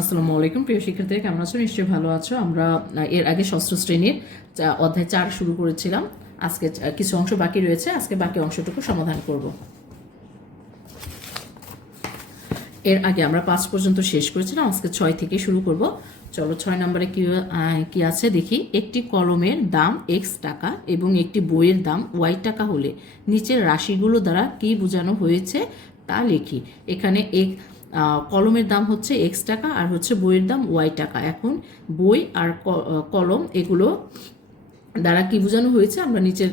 আসসালামু আলাইকুম প্রিয় শিক্ষার্থীরা, কেমন আছো? নিশ্চয়ই ভালো আছো। আমরা এর আগে ষষ্ঠ শ্রেণীর অধ্যায় 4 শুরু করেছিলাম। আজকে কিছু অংশ বাকি রয়েছে, আজকে বাকি অংশটুকু সমাধান করব। এর আগে আমরা 5 পর্যন্ত শেষ করেছিলাম, আজকে 6 থেকে শুরু করব। চলো 6 নম্বরে কি আছে দেখি। একটি কলমের দাম x টাকা এবং একটি বইয়ের দাম y টাকা হলে নিচের রাশিগুলো দ্বারা কি বোঝানো হয়েছে তা লিখি। এখানে কলমের দাম হচ্ছে x টাকা আর হচ্ছে বইয়ের দাম y টাকা। এখন বই আর কলম এগুলো দ্বারা কি বোঝানো হয়েছে আমরা নিচের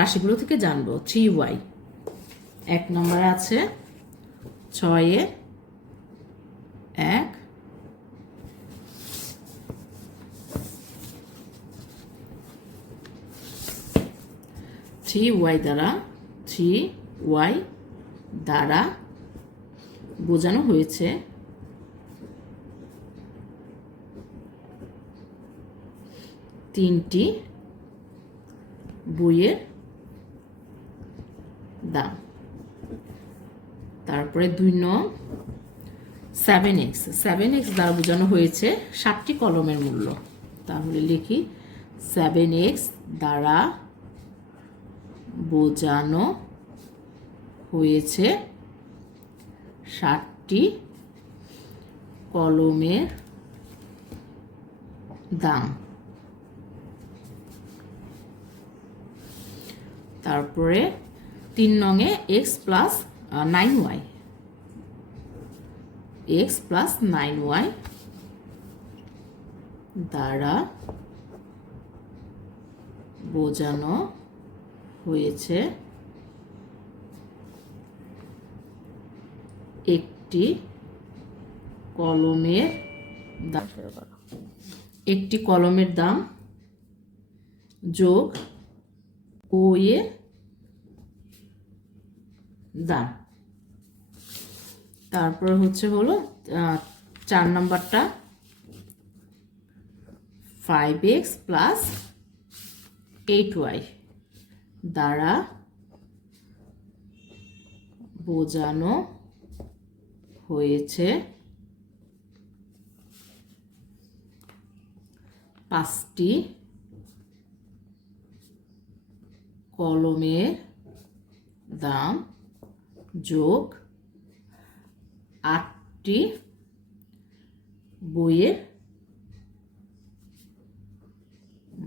রাশিগুলো থেকে জানবো। 3y 1 নম্বরে আছে 6-1 3y দ্বারা বোঝানো হয়েছে তিনটি বইয়ের দাম। তারপরে 2 নং 7x দ্বারা বোঝানো হয়েছে 7টি কলমের মূল্য। তাহলে লিখি 7x দ্বারা বোঝানো হয়েছে 7টি কলমের দাম। তারপরে 3 নংয়ে x প্লাস 9y দ্বারা বোঝানো হয়েছে একটি কলমের দাম যোগ বইয়ের দাম। তারপর হলো 4 নম্বরটা 5x প্লাস 8y দ্বারা বোঝানো হয়েছে 5টি কলমের দাম যোগ 8টি বইয়ের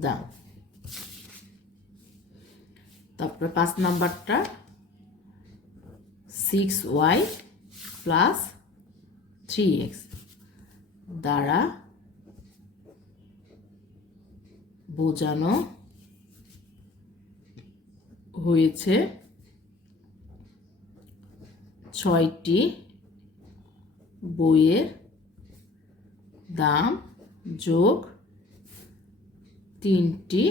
দাম। তারপরে 5 নাম্বারটা 6y প্লাস 3x দ্বারা বোঝানো হয়েছে 6টি বইয়ের দাম যোগ 3টি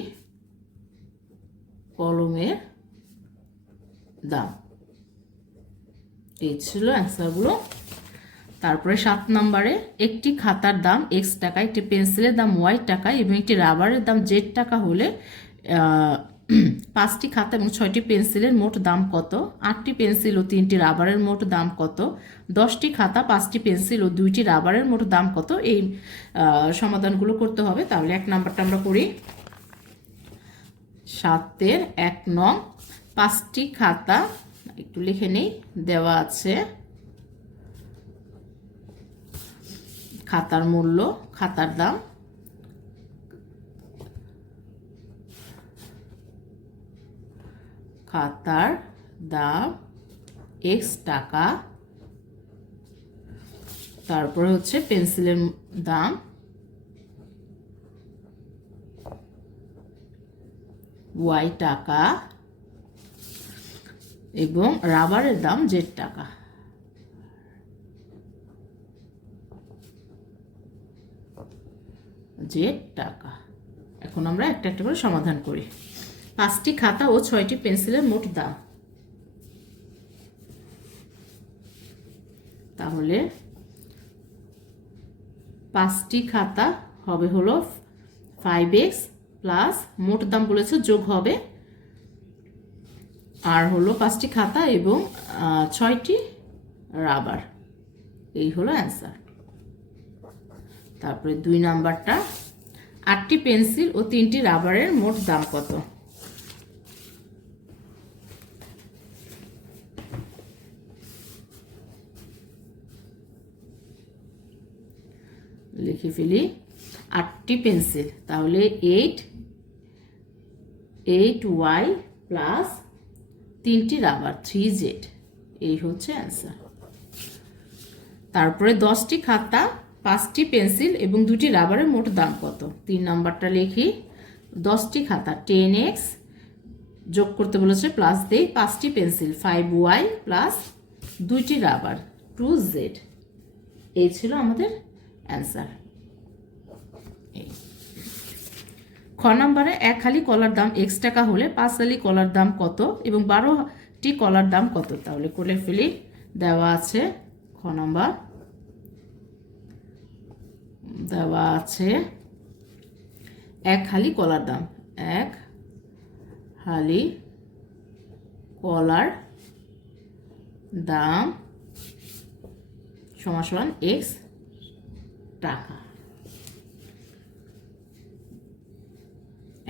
কলমের দাম। এই ছিল অ্যান্সারগুলো। তারপরে 7 নম্বরে একটি খাতার দাম x টাকা, একটি পেন্সিলের দাম y টাকা এবং একটি রাবারের দাম z টাকা হলে 5টি খাতা এবং 6টি পেন্সিলের মোট দাম কত? 8টি পেন্সিল ও 3টি রাবারের মোট দাম কত? 10টি খাতা, 5টি পেন্সিল ও 2টি রাবারের মোট দাম কত? এই সমাধানগুলো করতে হবে। তাহলে 1 নাম্বারটা আমরা করি। 7-এর 1 নং 5টি খাতা, একটু লিখে নেই, দেওয়া আছে খাতার মূল্য, খাতার দাম x টাকা। তারপরে হচ্ছে পেন্সিলের দাম y টাকা এবং রাবারের দাম z টাকা। এখন আমরা একটা একটা করে সমাধান করি। 5টি খাতা ও 6টি পেন্সিলের মোট দাম। তাহলে 5টি খাতা হবে 5x প্লাস মোট দাম বলেছে যোগ হবে আর 5টি খাতা এবং 6টি রাবার। এই হলো অ্যান্সার। তারপরে 2 নাম্বারটা 8টি পেন্সিল ও 3টি রাবারের মোট দাম কত? লিখে ফেলি 8টি পেন্সিল, তাহলে 8y প্লাস 3টি রাবার 3z, এই হচ্ছে অ্যান্সার। তারপরে 10টি খাতা, 5টি পেন্সিল এবং 2টি রাবারের মোট দাম কত? 3 নাম্বারটা লিখি 10টি খাতা 10x যোগ করতে বলেছে প্লাস দেই 5টি পেন্সিল 5y প্লাস 2টি রাবার 2z, এই ছিল আমাদের অ্যান্সার। খ নম্বরে 1 হালি কলার দাম x টাকা হলে 5 হালি কলার দাম কত এবং 12টি কলার দাম কত? তাহলে করে ফেলি। দেওয়া আছে খ নম্বর, দেওয়া আছে 1 হালি কলার দাম, 1 হালি কলার দাম সমান সমান x টাকা।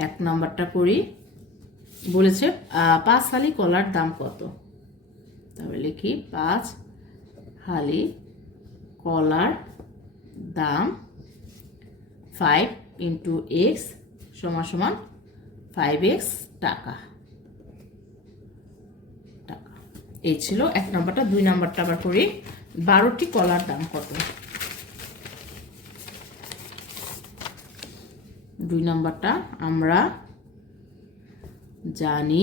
1 নাম্বারটা করি, বলেছে 5 হালি কলার দাম কত? তাহলে লিখি 5 হালি কলার দাম 5 ইন্টু x সমান সমান 5x টাকা। এই ছিল 1 নাম্বারটা। 2 নাম্বারটা আবার করি, 12টি কলার দাম কত? 2 নাম্বারটা আমরা জানি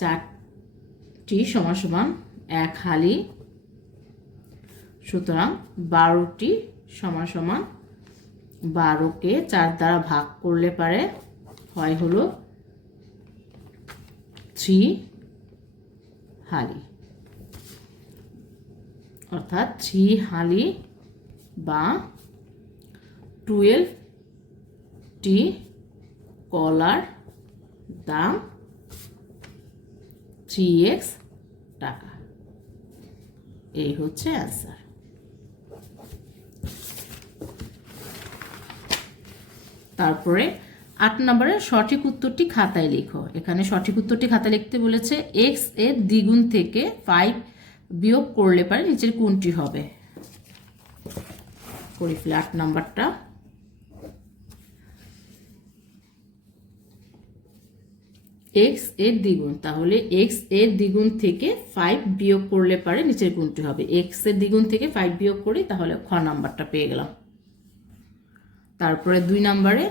4টি সমান সমান 1 হালি, সুতরাং 12টি সমান সমান 12কে 4 দ্বারা ভাগ করলে পারে হয় হলো 3 হালি, অর্থাৎ 3 হালি বা 12টি কলার দাম 3x টাকা, এই হচ্ছে অ্যান্সার। তারপরে 8 নম্বরে সঠিক উত্তরটি খাতায় লিখো। এখানে সঠিক উত্তরটি খাতায় লিখতে বলেছে x এর দ্বিগুণ থেকে 5 বিয়োগ করলে পারে নিচের কোনটি হবে? করে ফেলে 8 নাম্বারটা। x এর দ্বিগুণ, তাহলে x এর দ্বিগুণ থেকে 5 বিয়োগ করলে পারে নিচের কোনটি হবে? x এর দ্বিগুণ থেকে 5 বিয়োগ করি, তাহলে খ নাম্বারটা পেয়ে গেলাম। তারপরে 2 নম্বরে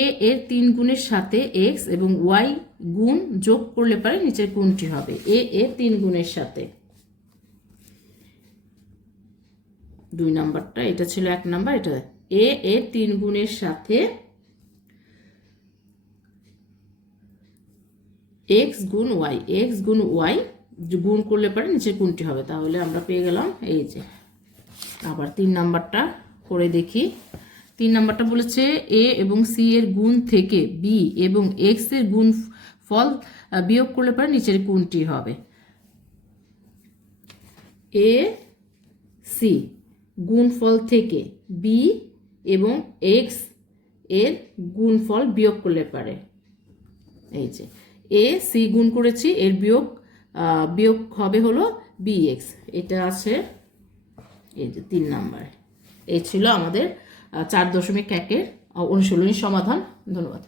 a এর 3 গুণের সাথে x এবং y গুণ যোগ করলে পারে নিচের কোনটি হবে? a এর 3 গুণের সাথে, 2 নাম্বারটা, এটা ছিল 1 নাম্বার। এটা a এর 3 গুণের সাথে x গুণ y, x গুণ y গুণ করলে পারে নিচের কোনটি হবে? তাহলে আমরা পেয়ে গেলাম এই যে। আবার 3 নাম্বারটা করে দেখি। 3 নাম্বারটা বলেছে a এবং c এর গুণ থেকে b এবং x এর গুণ ফল বিয়োগ করলে পারে নিচের কোনটি হবে? a c গুণফল থেকে b এবং x এর গুণফল বিয়োগ করলে পারে, এই যে a c গুণ করেছি, এর বিয়োগ হবে হলো bx, এটা আছে এই যে 3 নাম্বার। এই ছিল আমাদের 4.1 এর অনুশীলনী সমাধান। ধন্যবাদ।